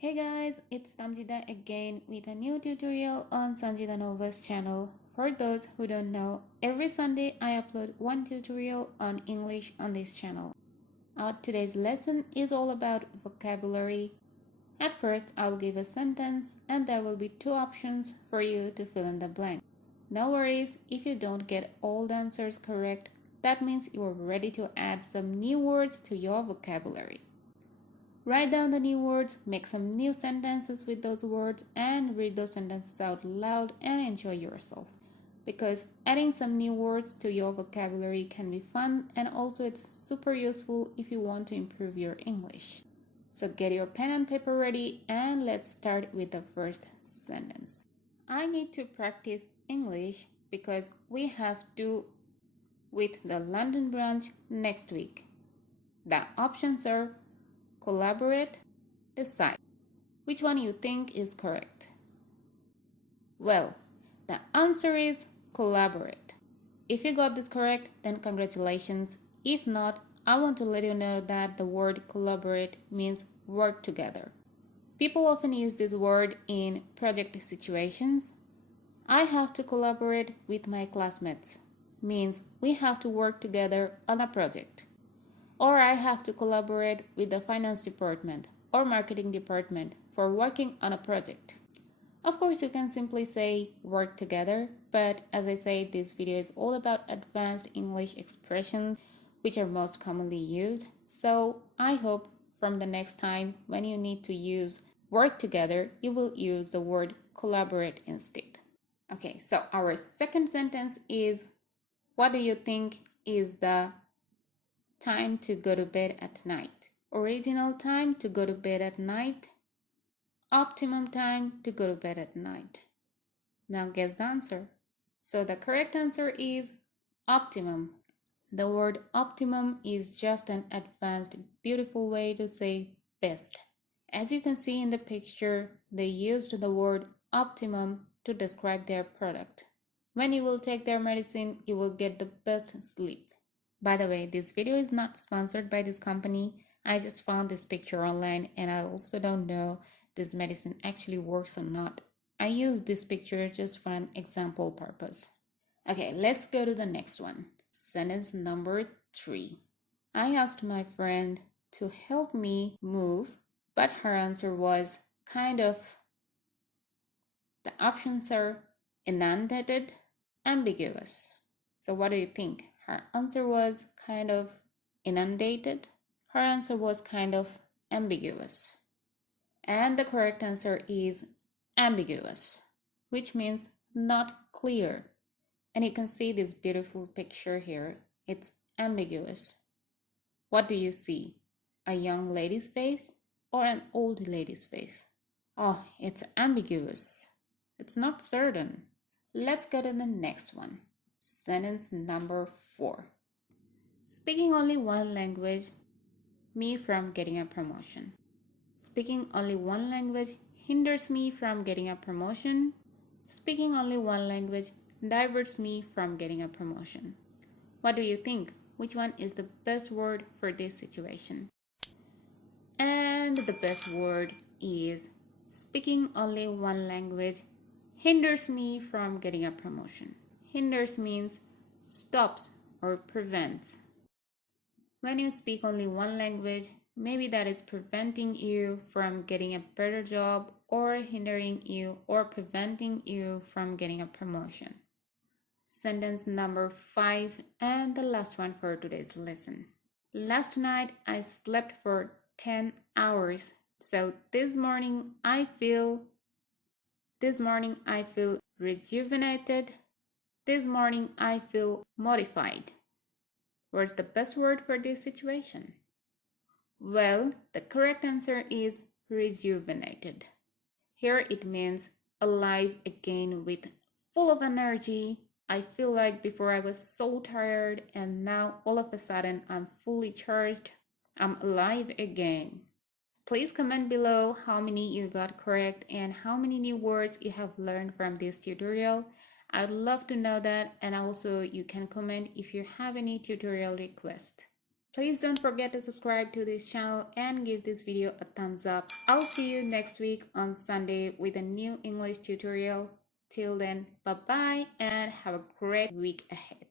Hey guys, it's Tamjida again with a new tutorial on Sunjida Nova's channel. For those who don't know, every Sunday I upload one tutorial on English on this channel. Today's lesson is all about vocabulary. At first, I'll give a sentence and there will be two options for you to fill in the blank. No worries if you don't get all the answers correct. That means you are ready to add some new words to your vocabulary. Write down the new words, make some new sentences with those words, and read those sentences out loud and enjoy yourself. Because adding some new words to your vocabulary can be fun, and also it's super useful if you want to improve your English. So get your pen and paper ready and let's start with the first sentence. I need to practice English because we have to with the London branch next week. The options are collaborate, decide. Which one you think is correct? Well, the answer is collaborate. If you got this correct, then congratulations. If not, I want to let you know that the word collaborate means work together. People often use this word in project situations. I have to collaborate with my classmates means we have to work together on a project. Or I have to collaborate with the finance department or marketing department for working on a project. Of course, you can simply say work together, but as I say, this video is all about advanced English expressions which are most commonly used. So I hope from the next time when you need to use work together, you will use the word collaborate instead. Okay, so our second sentence is, what do you think is the time to go to bed at night? Original time to go to bed at night. Optimum time to go to bed at night. Now guess the answer. So the correct answer is optimum. The word optimum is just an advanced, beautiful way to say best. As you can see in the picture, they used the word optimum to describe their product. When you will take their medicine, you will get the best sleep. By the way, this video is not sponsored by this company. I just found this picture online and I also don't know this medicine actually works or not. I use this picture just for an example purpose. Okay, let's go to the next one. Sentence number 3. I asked my friend to help me move, but her answer was kind of. The options are inundated, ambiguous. So what do you think? Her answer was kind of inundated. Her answer was kind of ambiguous. And the correct answer is ambiguous, which means not clear. And you can see this beautiful picture here. It's ambiguous. What do you see? A young lady's face or an old lady's face? Oh, it's ambiguous. It's not certain. Let's go to the next one. Sentence number 4. Speaking only one language, me from getting a promotion. Speaking only one language hinders me from getting a promotion. Speaking only one language diverts me from getting a promotion. What do you think? Which one is the best word for this situation? And the best word is speaking only one language hinders me from getting a promotion. Hinders means stops or prevents. When you speak only one language, maybe that is preventing you from getting a better job or hindering you or preventing you from getting a promotion. Sentence number 5 and the last one for today's lesson. Last night I slept for 10 hours. So this morning I feel rejuvenated. This morning I feel modified. What's the best word for this situation? Well, the correct answer is rejuvenated. Here it means alive again with full of energy. I feel like before I was so tired and now all of a sudden I'm fully charged. I'm alive again. Please comment below how many you got correct and how many new words you have learned from this tutorial. I'd love to know that, and also you can comment if you have any tutorial request. Please don't forget to subscribe to this channel and give this video a thumbs up. I'll see you next week on Sunday with a new English tutorial. Till then, bye bye and have a great week ahead.